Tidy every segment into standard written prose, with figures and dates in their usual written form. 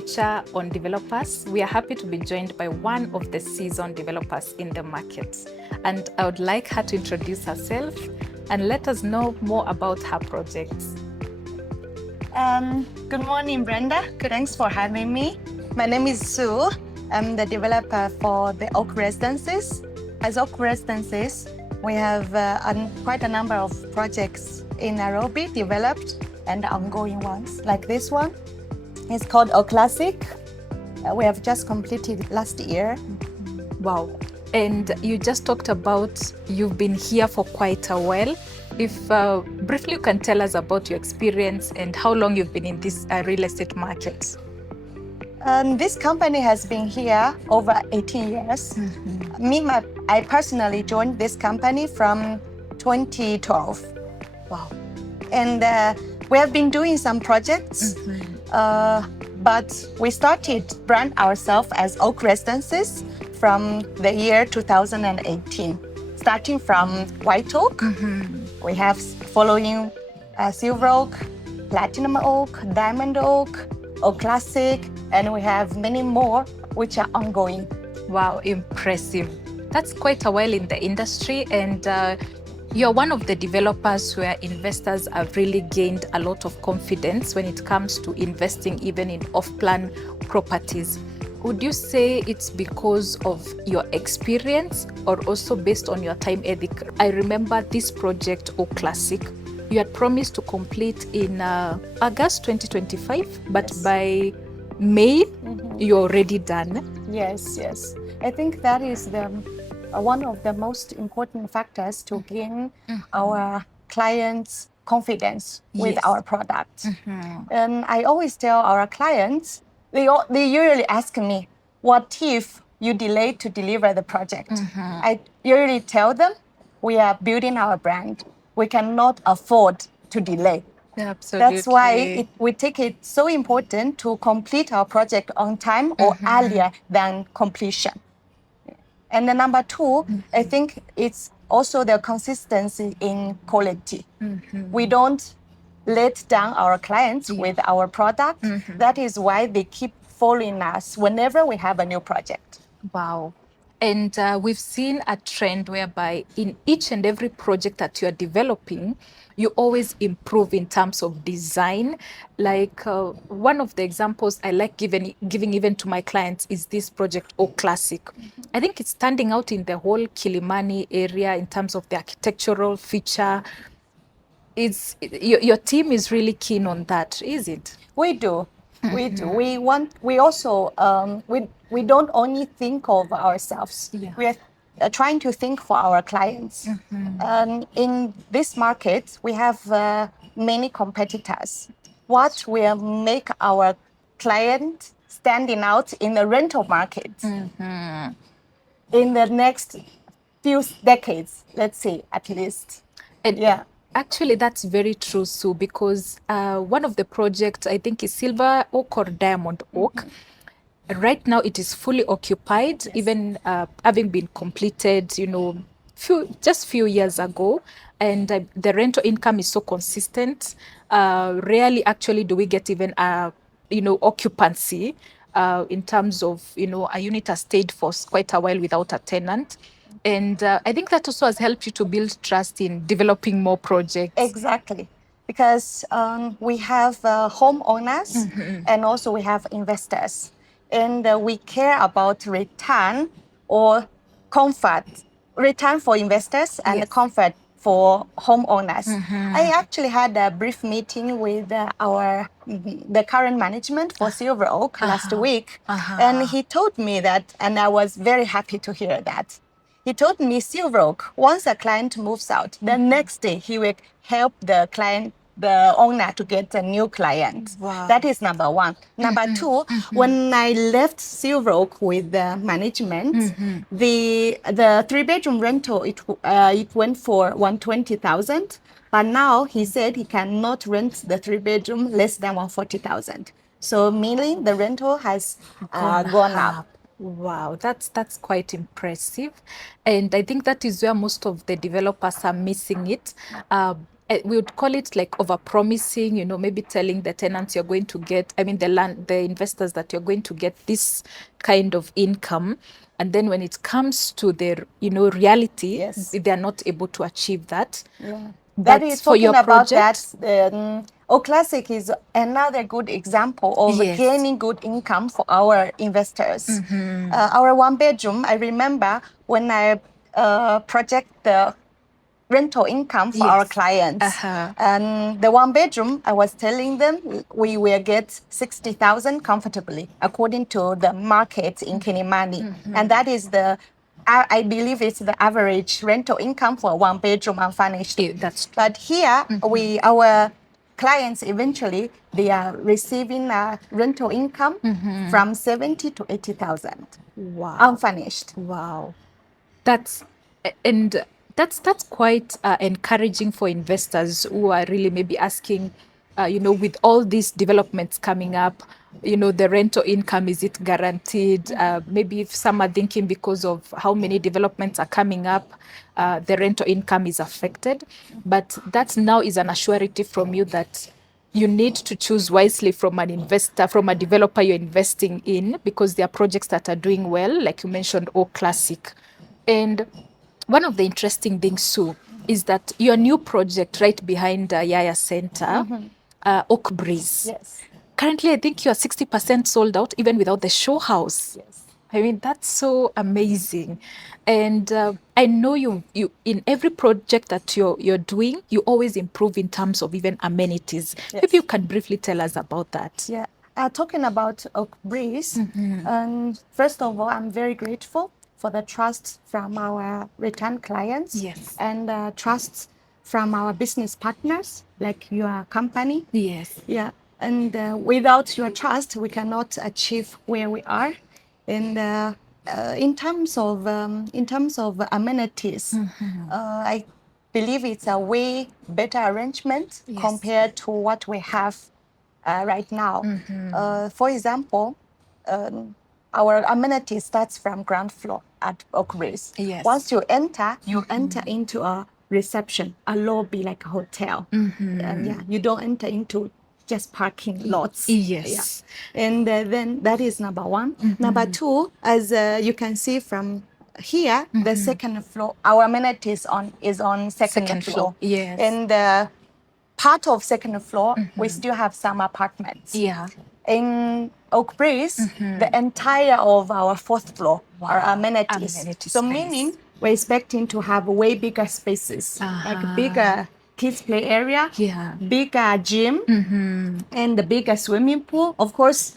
feature on developers, we are happy to be joined by one of the seasoned developers in the market. And I would like her to introduce herself and let us know more about her projects. Good morning, Brenda. Thanks for having me. My name is Sue. I'm the developer for the Oak Residences. As Oak Residences, we have quite a number of projects in Nairobi developed and ongoing ones, like this one. It's called Oak Classic. We have just completed last year. Wow. And you just talked about you've been here for quite a while. If briefly you can tell us about your experience and how long you've been in this real estate market. This company has been here over 18 years. I personally joined this company from 2012. Wow. And we have been doing some projects, but we started brand ourselves as Oak Residences from the year 2018. Starting from white oak, we have following silver oak, platinum oak, diamond oak, Oak Classic, and we have many more which are ongoing. Wow, impressive. That's quite a while in the industry, and you're one of the developers where investors have really gained a lot of confidence when it comes to investing even in off-plan properties. Would you say it's because of your experience or also based on your time ethic? I remember this project, Oak Classic, you had promised to complete in August 2025, but Yes. by May, you're already done. Yes. I think that is one of the most important factors to gain our clients' confidence with Yes. our product. And I always tell our clients, they usually ask me, what if you delay to deliver the project? I usually tell them, we are building our brand. We cannot afford to delay. Absolutely. That's why we take it so important to complete our project on time or earlier than completion. And the number two, I think it's also the consistency in quality. We don't let down our clients with our product. That is why they keep following us whenever we have a new project. Wow. And we've seen a trend whereby in each and every project that you are developing, you always improve in terms of design. Like one of the examples I like giving even to my clients is this project, Oak Classic. I think it's standing out in the whole Kilimani area in terms of the architectural feature. Your team is really keen on that, is it? We do. We do. We also, we don't only think of ourselves. Yeah. We are trying to think for our clients. In this market, we have many competitors. What will make our client standing out in the rental market in the next few decades, let's say, at least. And Yeah. actually, that's very true, Sue, because one of the projects, I think, is Silver Oak or Diamond Oak. Right now, it is fully occupied, even having been completed, just few years ago. And the rental income is so consistent. Rarely, actually, do we get even occupancy in terms of, a unit has stayed for quite a while without a tenant. And I think that also has helped you to build trust in developing more projects. Exactly, because we have homeowners and also we have investors, and we care about return or comfort, return for investors and Yes. comfort for homeowners. I actually had a brief meeting with the current management for Silver Oak last week, and he told me that, and I was very happy to hear that. He told me Silver Oak, once a client moves out, the next day he will help the client, the owner, to get a new client. Wow. That is number one. Number two, when I left Silver Oak with the management, the 3-bedroom rental, it went for 120,000. But now he said he cannot rent the 3-bedroom less than 140,000. So meaning the rental has gone up. Wow, that's quite impressive. And I think that is where most of the developers are missing it. we would call it like over promising, maybe telling the tenants you're going to get, the investors that you're going to get this kind of income. And then when it comes to their, reality, Yes. they're not able to achieve that. Yeah. But That is for your talking about project, that. O Classic is another good example of Yes. gaining good income for our investors. Our one bedroom, I remember when I project the rental income for our Yes. clients. And the one bedroom, I was telling them we will get 60,000 comfortably, according to the market in Kilimani. And that is I believe it's the average rental income for a one bedroom unfurnished. That's true. But here, our clients eventually, they are receiving a rental income from 70 to 80,000 Wow. unfurnished. Wow. That's quite encouraging for investors who are really maybe asking, with all these developments coming up, the rental income, is it guaranteed? Maybe if some are thinking because of how many developments are coming up, the rental income is affected. But that now is an assurity from you that you need to choose wisely from an investor, from a developer you're investing in, because there are projects that are doing well, like you mentioned, O Classic. And one of the interesting things, Sue, is that your new project right behind Yaya Center, Oak Breeze. Yes. Currently, I think you are 60% sold out, even without the show house. Yes. That's so amazing. And I know you in every project that you're doing, you always improve in terms of even amenities. Yes. Maybe you can briefly tell us about that. Yeah. Talking about Oak Breeze, first of all, I'm very grateful for the trust from our return clients. Yes. And trust from our business partners, like your company. Yes. Yeah. And without your trust, we cannot achieve where we are. And in terms of amenities, I believe it's a way better arrangement Yes. compared to what we have right now. For example, our amenity starts from ground floor at Oak Breeze. Yes. Once you enter into a reception, a lobby like a hotel. Yeah, you don't enter into just parking lots. Yes. Yeah. And then that is number one. Number two, as you can see from here, the second floor, our amenities is on second floor. Yes. And part of second floor, we still have some apartments. Yeah. In Oak Breeze, the entire of our fourth floor are amenities. Amenity So space. meaning we're expecting to have way bigger spaces, like bigger kids play area, Yeah. bigger gym, and the bigger swimming pool. Of course,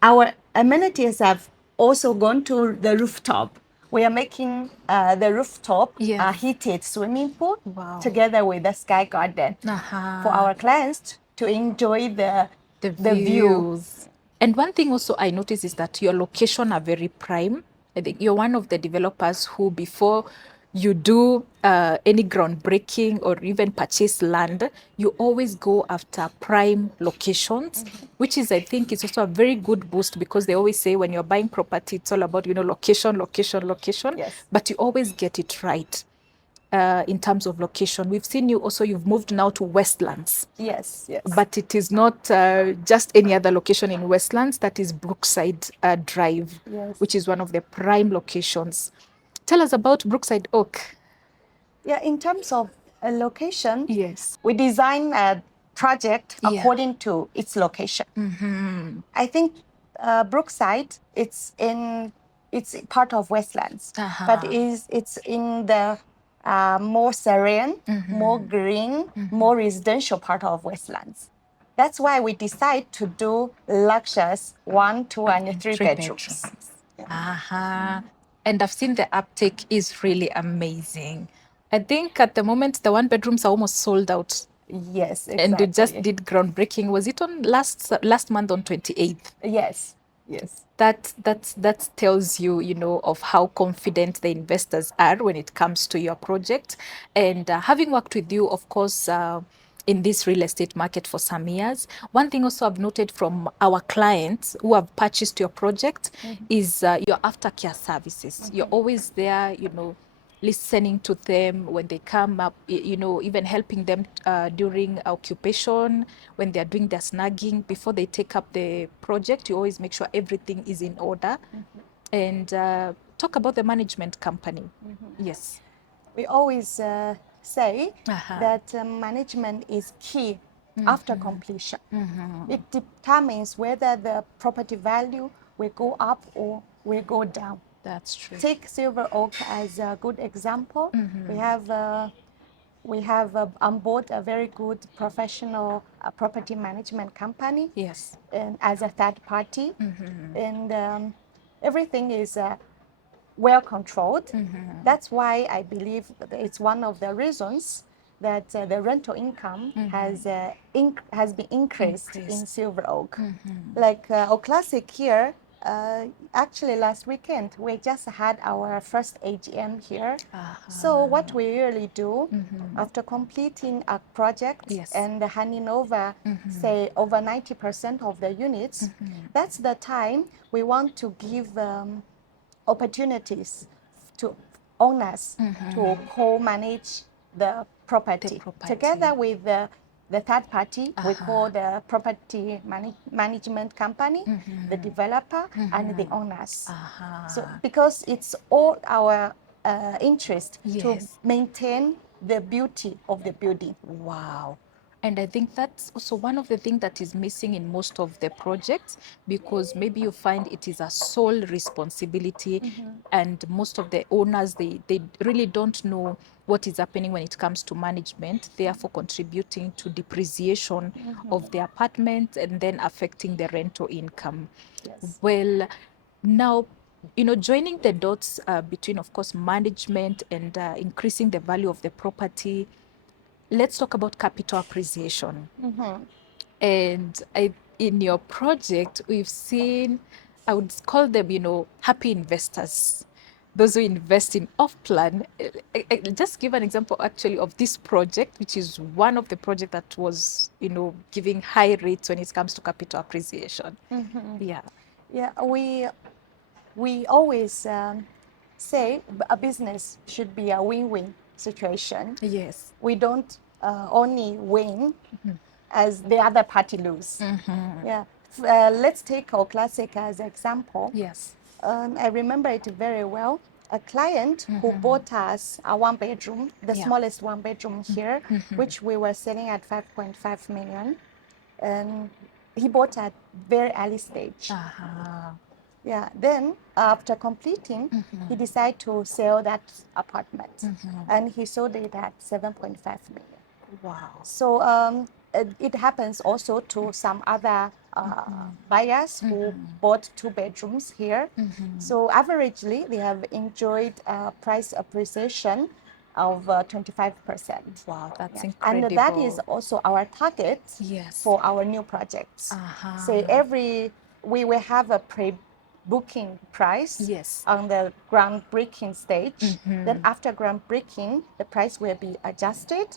our amenities have also gone to the rooftop. We are making the rooftop Yeah. a heated swimming pool Wow. together with the sky garden for our clients to enjoy the view. views. And one thing also I noticed is that your location are very prime. I think you're one of the developers who, before you do any groundbreaking or even purchase land, you always go after prime locations, which is, I think, it's also a very good boost, because they always say when you're buying property, it's all about, location, location, location. Yes. But you always get it right. In terms of location, we've seen you've moved now to Westlands. Yes, yes. But it is not just any other location in Westlands. That is Brookside Drive, Yes. which is one of the prime locations. Tell us about Brookside Oak. Yeah, in terms of a location, Yes. we design a project Yeah. according to its location. I think Brookside, it's part of Westlands, but it's in the more serene, more green, more residential part of Westlands. That's why we decide to do luxurious 1, 2, and 3 bedrooms. And I've seen the uptake is really amazing. I think at the moment the one bedrooms are almost sold out. Yes, exactly. And you just did groundbreaking. Was it on last month on 28th? Yes, yes. That tells you, of how confident the investors are when it comes to your project. And having worked with you, of course, in this real estate market for some years, one thing also I've noted from our clients who have purchased your project is your aftercare services. You're always there, listening to them when they come up, you know, even helping them during occupation, when they're doing their snagging, before they take up the project. You always make sure everything is in order. And talk about the management company. Yes. We always say Uh-huh. that management is key after completion. It determines whether the property value will go up or will go down. That's true. Take Silver Oak as a good example. We have on board a very good professional property management company. Yes. And as a third party, and everything is well controlled. That's why I believe that it's one of the reasons that the rental income has been increased in Silver Oak. Like Oak Classic here, actually last weekend we just had our first AGM here. So what we really do after completing a project Yes. and handing over, say over 90% of the units, that's the time we want to give opportunities to owners to co-manage the property. Together with the third party. We call the property management company, the developer, and the owners. So because it's all our interest to Yes. maintain the beauty of the building. Wow. And I think that's also one of the things that is missing in most of the projects, because maybe you find it is a sole responsibility, and most of the owners, they really don't know what is happening when it comes to management, therefore contributing to depreciation of the apartment and then affecting the rental income. Yes. Well, now, you know, joining the dots between, of course, management and increasing the value of the property, let's talk about capital appreciation. And in your project, we've seen, I would call them, you know, happy investors, those who invest in off plan. I'll just give an example actually of this project, which is one of the projects that was, you know, giving high rates when it comes to capital appreciation. Yeah. Yeah, we always say a business should be a win-win situation. Yes. We don't only win as the other party lose. Yeah. Let's take our classic as example. Yes. I remember it very well. A client who bought us a one bedroom, the Yeah. smallest one bedroom here, which we were selling at 5.5 million. And he bought at very early stage. Yeah. Then after completing, he decided to sell that apartment, and he sold it at 7.5 million. Wow. So it happens also to some other buyers who bought two bedrooms here. So averagely, they have enjoyed price appreciation of 25%. Wow, that's And incredible. that is also our target Yes. for our new projects. So we will have a pre-booking price Yes. on the groundbreaking stage. Then after groundbreaking, the price will be adjusted.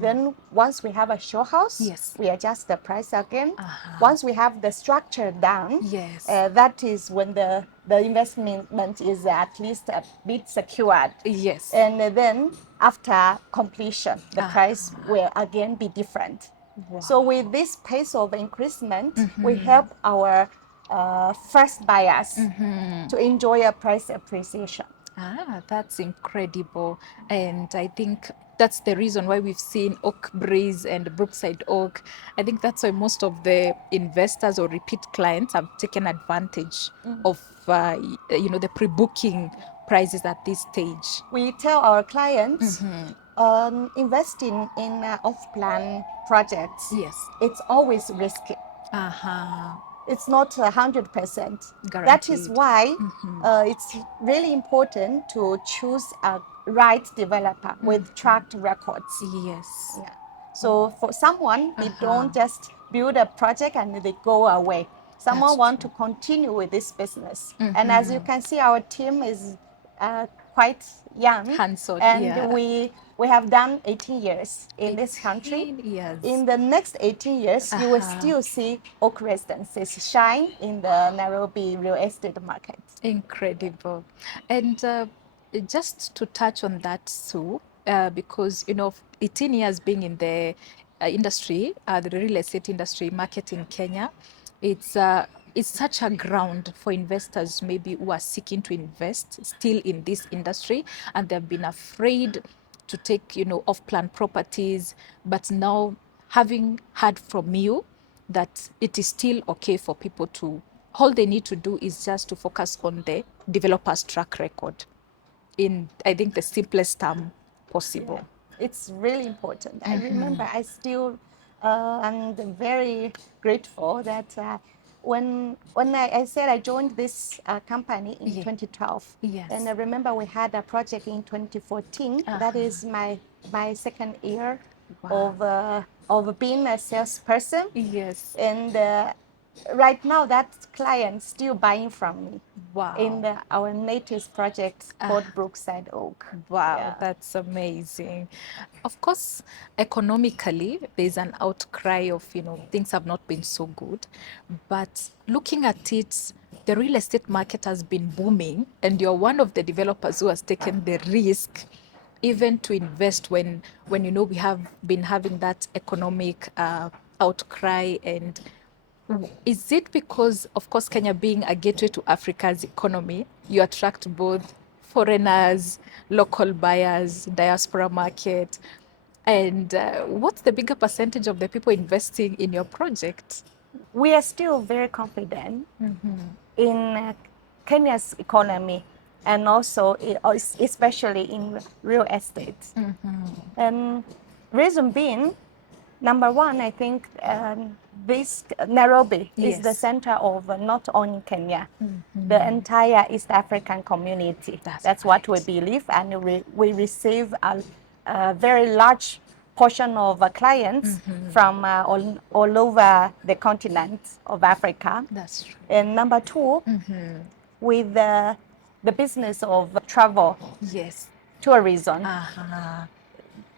Then once we have a show house, Yes. we adjust the price again. Once we have the structure done, Yes. that is when the investment is at least a bit secured. Yes. And then after completion, the price will again be different. So with this pace of increasement, we help our first buyers to enjoy a price appreciation. That's incredible. And I think that's the reason why we've seen Oak Breeze and Brookside Oak. I think that's why most of the investors or repeat clients have taken advantage of, you know, the pre-booking prices at this stage. We tell our clients investing in off-plan projects, Yes. it's always risky. It's not 100%. That is Guaranteed. why it's really important to choose a right developer with tracked records. Yes. Yeah. So for someone, they don't just build a project and they go away. Someone That's want to continue with this business. And as you can see, our team is quite young. Hands-on, and yeah. we have done 18 years in this country. 18 years. In the next 18 years, you will still see Oak Residences shine in the Nairobi real estate market. Incredible. And just to touch on that, Sue, because 18 years being in the industry, the real estate industry market in Kenya, it's such a ground for investors maybe who are seeking to invest still in this industry, and they've been afraid to take off-plan properties. But now, having heard from you that it is still okay for people to, all they need to do is just to focus on the developer's track record, in I think the simplest term possible. It's really important. I remember I still am very grateful that when I said I joined this company in Yeah. 2012, Yes. and I remember we had a project in 2014. That is my second year of being a salesperson. Yes. And right now that client still buying from me Wow. in our latest project called Brookside Oak. Wow, Yeah. that's amazing. Of course, economically, there's an outcry of, things have not been so good. But looking at it, the real estate market has been booming, and you're one of the developers who has taken the risk even to invest when we have been having that economic outcry. And is it because, of course, Kenya being a gateway to Africa's economy, you attract both foreigners, local buyers, diaspora market? And what's the bigger percentage of the people investing in your project? We are still very confident in Kenya's economy, and also especially in real estate. And reason being, number one, I think this Nairobi is the Yes. center of not only Kenya, the entire East African community. That's what we right. believe, and we receive a very large portion of clients from all over the continent of Africa. That's true. And number two, with the business of travel, Yes. tourism,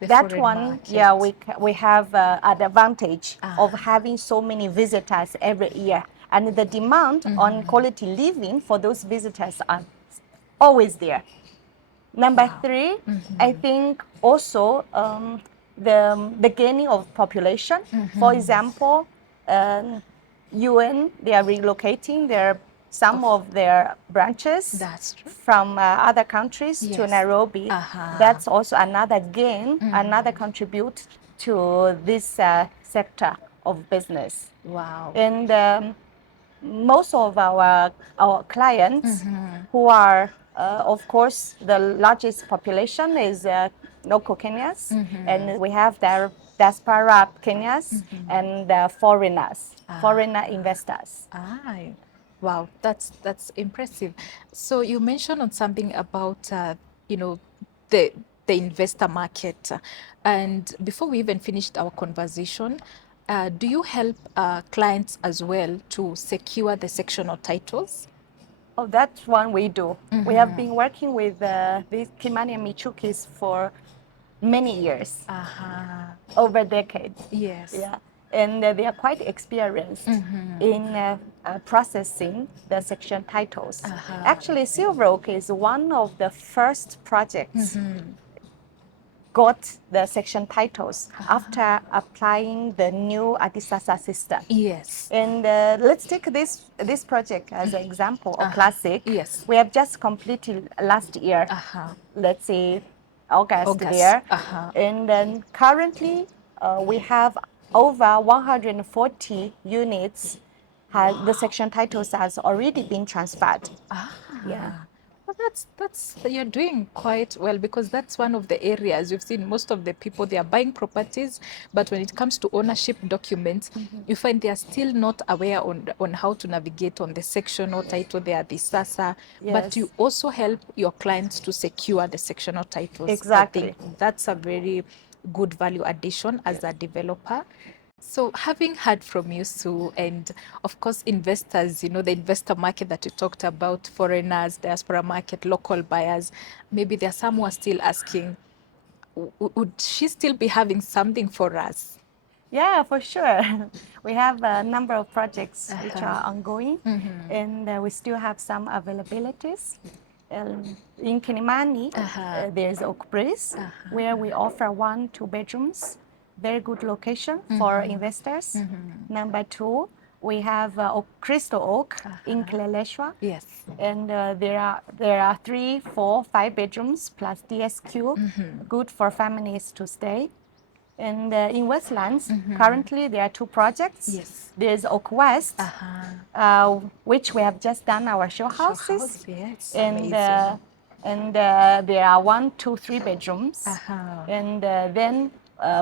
The that foreign one, market. yeah, we have an advantage of having so many visitors every year, and the demand on quality living for those visitors are always there. Number three, I think also the gaining of population. For example, UN, they are relocating some of their branches That's true. from other countries to Yes. Nairobi. That's also another gain, another contribute to this sector of business. Wow. And most of our clients who are, of course, the largest population is local Kenyans, and we have their diaspora Kenyans and foreigners, foreigner investors. Aye. Wow, that's impressive. So you mentioned on something about the investor market, and before we even finished our conversation, do you help clients as well to secure the sectional titles? Oh, that's one we do. We have been working with these Kimani and Michukis for many years, over decades. Yes. Yeah, and they are quite experienced in processing the section titles. Actually, Silver Oak is one of the first projects got the section titles after applying the new Adisasa system. Yes. And let's take this project as an example of classic. Yes. We have just completed last year, let's say August. There. And then currently we have over 140 units. The section titles has already been transferred. Yeah. Well, that's you're doing quite well, because that's one of the areas you've seen most of the people, they are buying properties, but when it comes to ownership documents, you find they are still not aware on how to navigate on the sectional title. They are the SASA, but Yes. you also help your clients to secure the sectional titles. Exactly. I think that's a very good value addition as a developer. So, having heard from you, Sue, and of course, investors, the investor market that you talked about, foreigners, diaspora market, local buyers, maybe there are some who are still asking, would she still be having something for us? Yeah, for sure. We have a number of projects which are ongoing, and we still have some availabilities. In Kilimani, Uh-huh. there's Oak Breeze, where we offer 1-2 bedrooms. Very good location for investors. Number 2, we have Crystal Oak in Kileleshwa. Yes. And there are 3, 4, 5 bedrooms plus DSQ, good for families to stay. And in Westlands, currently there are 2 projects. Yes. There's Oak West, which we have just done our show houses. House, yes. And Amazing. there are 1, 2, 3 bedrooms. And then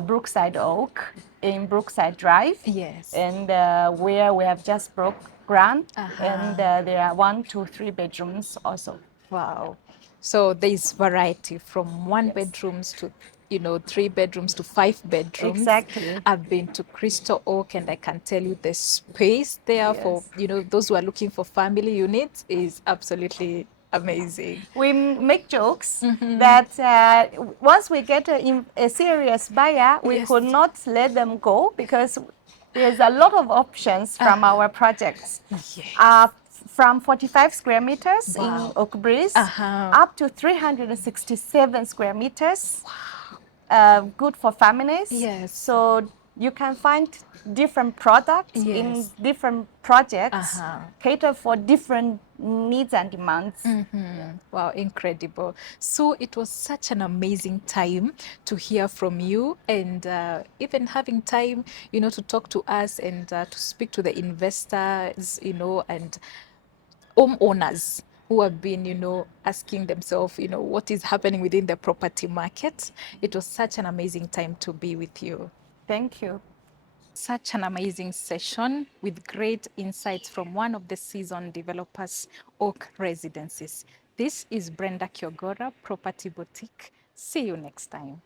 Brookside Oak in Brookside Drive. Yes. And where we have just broke ground. And there are 1, 2, 3 bedrooms also. Wow. So there's variety from 1 bedrooms to 3 bedrooms to 5 bedrooms. Exactly. I've been to Crystal Oak and I can tell you the space there for those who are looking for family units is absolutely amazing. We make jokes that once we get a serious buyer, we Yes. could not let them go because there's a lot of options from our projects. Yes. From 45 square meters Wow. in Oak Breeze Uh-huh. up to 367 square meters. Good for families. Yes. So you can find different products in Yes. different projects, cater for different needs and demands. Wow, incredible. So it was such an amazing time to hear from you and even having time, to talk to us and to speak to the investors, and homeowners who have been, asking themselves, what is happening within the property market. It was such an amazing time to be with you. Thank you. Such an amazing session with great insights from one of the seasoned developers, Oak Residences. This is Brenda Kyogora, Property Boutique. See you next time.